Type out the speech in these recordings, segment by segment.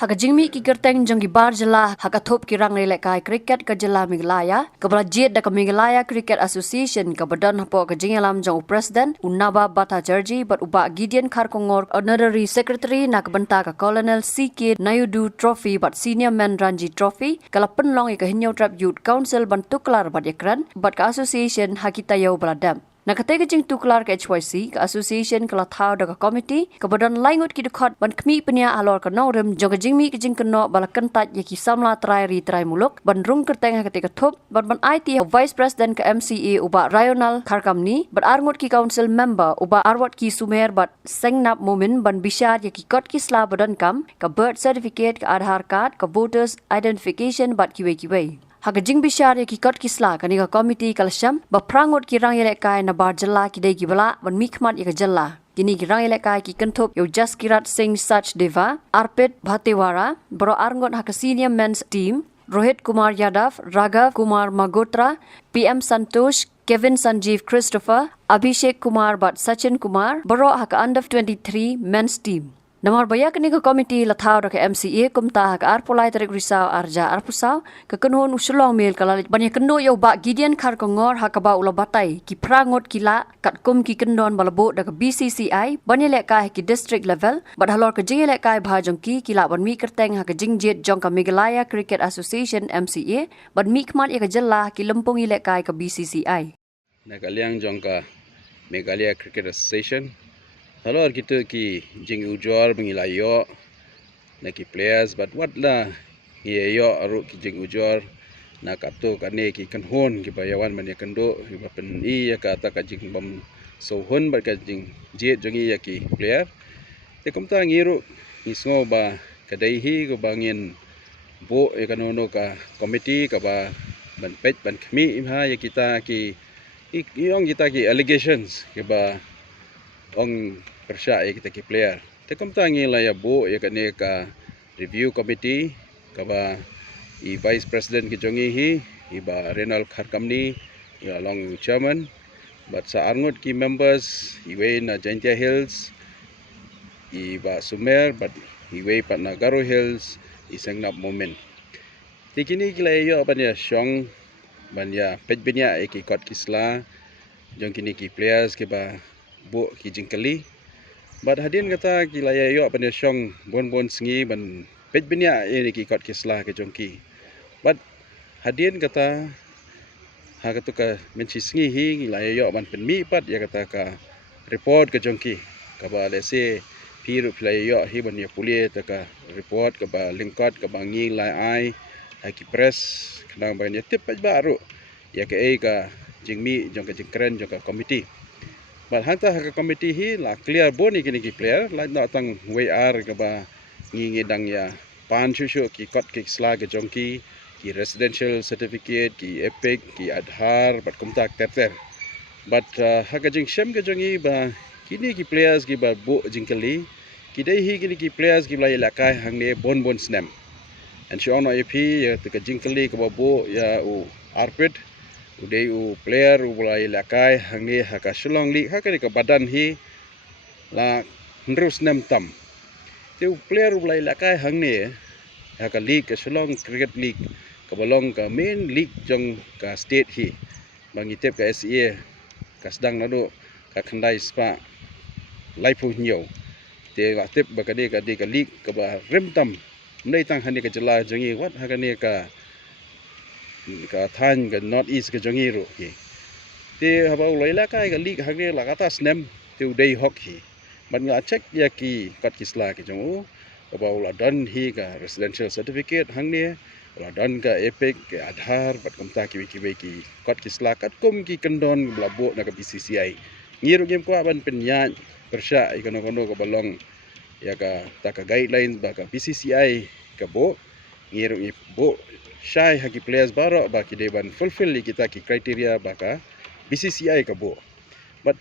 Haka jingmi ki kerteng jong ki bar jela haka thop ki rang lele kai cricket ka jela Meghalaya kabla jet da ka Meghalaya Cricket Association ka badan hapo ka jingalam jong president Unaba Bhattacharjee but uba Gideon Kharkongor honorary secretary nak banta ka Colonel CK Naidu Trophy but senior man Ranji Trophy kala penlong ka Hinyo Trap Youth Council bantuklar bat yakran but ka association hakita yau baladam Nakatega jing tuklar ke HYC ka association kala thau da ka committee ka badan laingut ki dekat ban kmi penia alor ka norem joga jingmi ki jing keno balakan tat yaki samla trai ri trai muluk ban rung kerteng ka teka thop ban IT vice president ka MCA uba Rayonal Kharkamni ban arngut ki council member uba arwat ki sumer bat sengnap momen ban bishar yaki kot ki sla badan kam ka birth certificate ka Aadhaar card ka voters identification bat kiwe Haga jing bishar ki kot kisla kani ka committee kalasham ba prangot ki rang yelek kai na bar jalla ki dei ki bala ban mikmat ya jalla kini ki rang yelek kai ki kenthop yo Jaskirat Singh Sach Deva Arpit Bhatewara bro arngot haka senior men's team Rohit Kumar Yadav Raghav Kumar Magotra PM Santosh Kevin Sanjeev Christopher Abhishek Kumar but Sachin Kumar bro haka under 23 men's team Namar bayak ni ka committee lathau ka MCA kumta ka arpolai tarik risau arja arpusau ka kenuhun usulong mil kala banyak kendo yo ba Gideon Kharkongor hakaba ulabatai ki prangot kila kat kum ki kendon balabo da ka BCCI banilek ka ki district level badhalor ka jingelek ka bhajong ki kila ban mi kerteng ha ka jingjet jong ka Meghalaya Cricket Association MCA ban mi khmat ya ka jella ki lempung ilek ka BCCI Nakaliang jong ka Meghalaya Cricket Association Halo kita ki jing ujor mengilayo naki players but what la yo aru ki jing ujor na kapto kane ki kanhon ki bayawan mania kendo ki bapen I ya ka ta ka jing bam sohon ba ka jing jet jongi ya ki player te kumta ngiru isngo ba kadai hi ko bangin bo ya kanono ka committee ka ba ban pet ban kmi ha ya kita ki yong kita ki allegations ki ba ong persya ya kita ki player te kamta ngila ya bo ya kane ka review committee ka ba I vice president ki jongi hi I ba Renal Kharkamni ya along chairman but sa arngot ki members I we na Jaintia Hills I ba Sumer but I we pa na Garo Hills I sengnap moment ti kini kila yo ban ya syong ban ya pejbenya ki kot kisla jong kini ki players ki ba bo ki jingkali but hadin kata kilaya yo pan syong bon sengi ban pejbenya ini ki kot kisla ke jongki but hadin kata ha katu ka menci sengi hi kilaya yo ban penmi pat ya kata ka report ke jongki ka ba lese piru play yo hi ban ya pulie ta ka report ka ba lingkot ka ba ngi lai ai ha ki press kadang ban ya tip baru ya ke ka jingmi jong ka jingkren jong ka committee But hanta haka committee hi la clear boni kini ki player la na tang WR ka ba ngi dang ya pan shushu ki kot ki sla ke jongki ki residential certificate ki epic ki Aadhaar but kumtak ter but haka jing shem ke jongi ba kini ki players ki ba bo jingkali ki dei hi kini ki players ki la ilakai hangne bon snam and she ono ep ya ka jingkali ka ba bo ya u Arpit Udai player ulai lakai hangi haka shulong li haka ka badan hi la ndrus nem tam te player ulai lakai hangi haka league ka shulong cricket league ka balong ka main league jong ka state hi bangi tep ka SEA ka sedang nado ka khandai spa laipu nyo te la tep ba ka de ka league ka ba rem tam nei tang hani ka jela jongi wat haka ne ka than ke north east ke jongi ro ki te haba ulai la kai ka league hange la kata snem te udai hockey ban la check ya ki kat kisla ke jongu haba ula dan hi ka residential certificate hangne ula dan ka epic ke Aadhaar bat kumta ki ki kat kisla kat kum ki kendon blabo na ka BCCI ngiru game ko ban penya persya ikono kono ka balong ya ka ta ka guidelines ba ka BCCI ka bo ngiru bo Syai haki players baru baki dewan fulfill kita ki kriteria baka BCCI ka bo but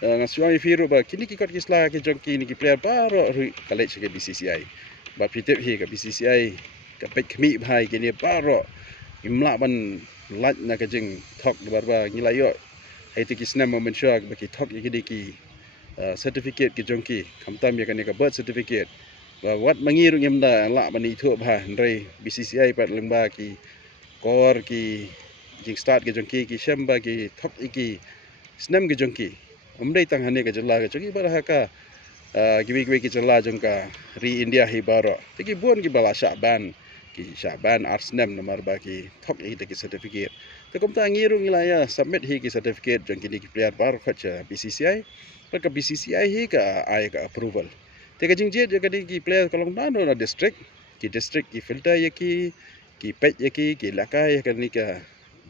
ngasuang firu ba kini ki kot kisla ki jongki ni ki player baru college ke BCCI ba pitep hi ka BCCI ka pek kmi bhai kini baru imla ban lat na ka jing thok barba ngilayo hai ti kisna moment shak baki thok ki certificate ki jongki kamtam ya ka birth certificate wat mangiru nyamda la bani thu bha ndrei BCCI pat lengba ki kor ki jing start ke jongki ki shamba ki thok iki snam ke jongki umdei tang hane ke jalla ke jogi bar haka gibi ki jalla jongka ri India hi baro tiki buon ki bala Syaban Arsnam nomor bagi thok iki ki certificate te kom ta ngiru ngilaya submit hi ki certificate jongki ni player bar khacha BCCI par ka BCCI hi ka ai ka approval te ka jingje je ka ki player kalong nano na district ki filter ye ki pet ye ki lakai ka ni ka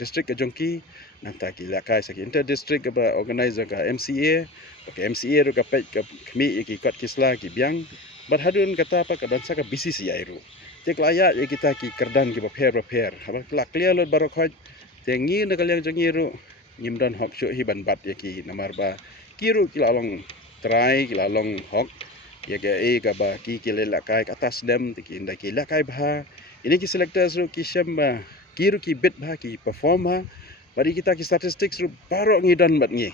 district ka jongki nanta ki lakai sa ki inter district ka organizer ka MCA ka MCA ru ka pet ka khmi ye ki kot kisla ki biang bar hadun kata apa ka dansa ka BCCI ru te klaya ye kita ki kerdan ki prepare haba kla clear lot bar khoj te ngi na kalyang jongi ru nyimdan hok shu hi ban bat ye ki namar ba kiru ki lalong try ki lalong hok ye ga ka ba ki le lakai ka atas dem te ki inda ki lakai bha ini ki selectors ru ki shamba kiru ki bit bha ki perform ha bari kita ki statistics ru baro ngi dan bat ngi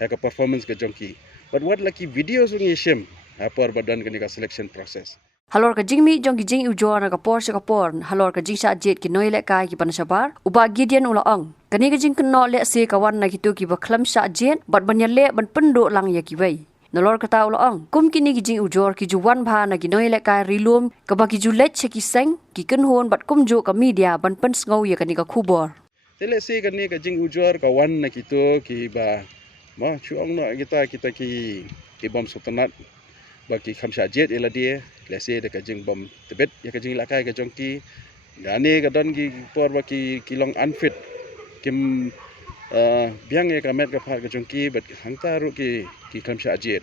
ha ka performance ka jongki but what lucky videos ru ngi shem ha par badan ka ni ka selection process halor ka jingmi jong ki jing ujor na ka por sa ka por halor ka jing sa jet ki noi le kai ki pan sabar uba gideon ula ong kani ka jing kno le se ka wan na ki tu ki ba khlam sa jet bat ban le ban pendo lang ya ki wei nolor kata ula ong kum kini ki jing ujor ki juwan bha na ki noi le kai rilum ka ba ki ju let che ki seng ki kan hon bat kum jo ka media ban pen ngau ya kani ka khubor tele se ka ni ka jing ujor ka wan na ki tu ki ba ma chuang no kita ki bom sultanat bagi khamsha jet ela dia lese de ka jing bom tebet ya ka jing lakai ka jongki gane ka don ki por baki kilong unfit kim biang ya ka met ka phar ka jongki but hangta ru ki khamsha jet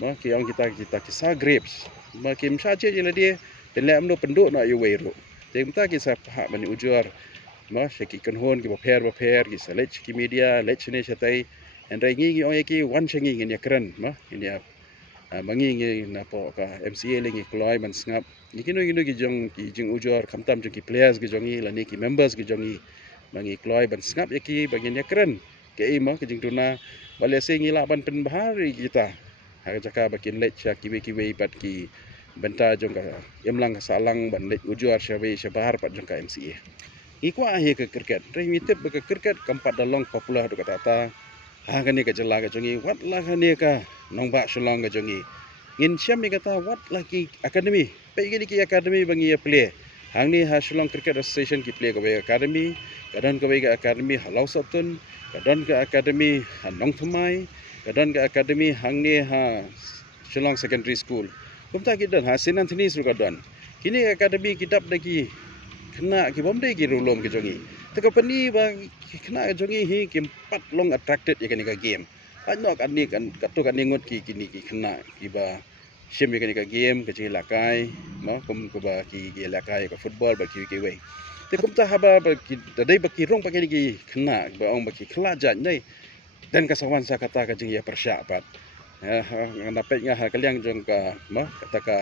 ma ki ong kita ki sa grapes ma kim sha jet ela dia pelem no penduk no yu weru temta ki sa pha bani ujur ma sheki kan hon ki ba pher ki select ki media lech ne chatai and rai ngi ong ki wan changi ngi ya kran ma ini mangi ngi na po ka MCA le ngi kloi man snap ni kino ki jing ujor khamtam jong ki players ki jongi la ni ki members ki jongi mangi kloi ban snap ya ki bagin ya keren ke ima ki jing tuna bale se ngi la ban pen bahari kita ha jaka bakin lech ki we pat ki benta jong ka emlang salang ban lech ujor shabar pat jong ka MCA ikwa ahi ke cricket rai mitip ke cricket kampat dalong popular do kata ta ha kani ka jala ka jongi wat la kani ka nongba shalong ka jongi ngin syam ni kata wat laki academy pe ki academy bangi ya play hang ni ha Shillong Cricket Association ki play ka be academy kadon ka be academy halau satun kadon ka academy nong thumai kadon ka academy hang ni ha Shillong Secondary School kumta ki dan ha Sinan Thinis ru kadon kini academy kitab daki kena ki bomde ki rulom ki jongi teka pani bang kena jongi hi ki pat long attracted ya ka game anok ani kan katu kan ningot ki kini ki kena ki ba shem ya ka game ke ji lakai ma kum ko ba ki lakai ka football ba ki we te kum ta haba ba ki dai ba ki rong pa ki kena ba ong ba ki khla jan nei dan ka sawan sa kata ka jing ya persya pat ngana pe nga ha kalyang jong ka ma kata ka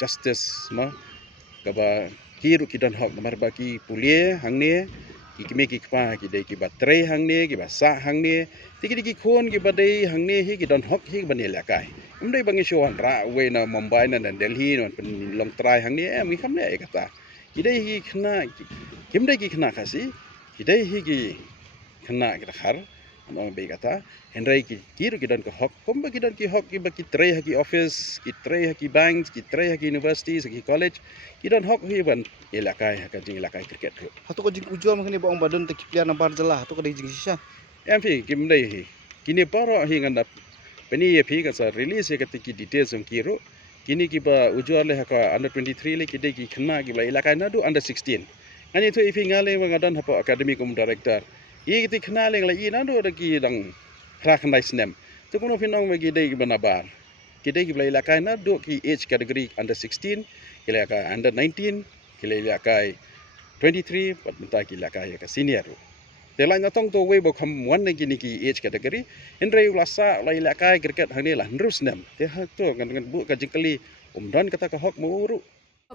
justice ma ka ba kiru ki dan hok nomor ba ki pulie hang ne ki me ki pa ki dei ki ba tre hang ne ki ba sa hang ne tiki ki khon ki ba dei hang ne hi ki dan hok hi ban la kai umdei bangi showan ra we na Mumbai na Delhi no pen long try hang ne mi kham ne kata ki dei hi khna kim dei ki khna khasi ki dei hi ki khna ki khar no be kata henrai ki kiru ki dan ka hok kom ba ki dan ki hok ki ba ki tre ha ki office ki tre ha ki banks ki tre ha ki universities ki college ki dan hok hi ban ilakai ha ka jing ilakai cricket ru hatu ko jing ujua makni ba ong badon te kiplian na bar jala hatu ko dei jing sisa MP kim dei hi kini paro hi nganda peni ye phi ka sa release ye ka ki details ong kiru kini ki ba ujua le ha ka under 23 le ki dei ki khna ki ba ilakai na du under 16 ani thu ifi ngale wa ngadan ha academy kum director i ki khna le ngla i na do ki dang rakhnai snem tu kono phinong me ki dei ki banabar ki dei ki ba ilakai na do ki age category under 16 ki le ka under 19 ki le ilakai 23 pat menta ki ilakai ka senior Telai na tong to we bo kham wan ne ki age category indrai ulasa la ilakai cricket hani la ndrus nem te ha to kan bu ka jingkali dan kata ka hok muru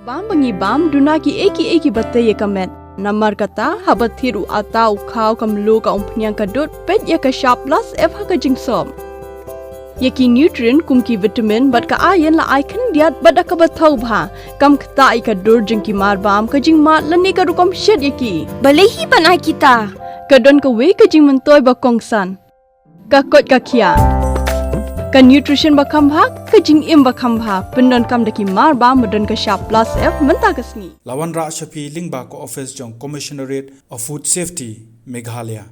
bam bangi bam duna ki eki batte ye comment namar kata habat thiru atau khau kam lu ka umpnyang ka dot pet ya ka sharp plus f ha ka jingsom Yaki nutrient kum ki vitamin bat ka iron la ai khan diat bat ka bathau bha kam khta ai ka dur jing ki mar bam ka jing ma lani ka rukom shet yaki Balehi banai kita. ka don ka we ka jing man toy ba kongsan ka kot ka khia ka nutrition ba kham bha ka jing im ba kham bha pendon kam daki mar ba modon ka sharp plus f menta ka sni Lawan Ra Shafi Lingba ko office jong Commissionerate of Food Safety Meghalaya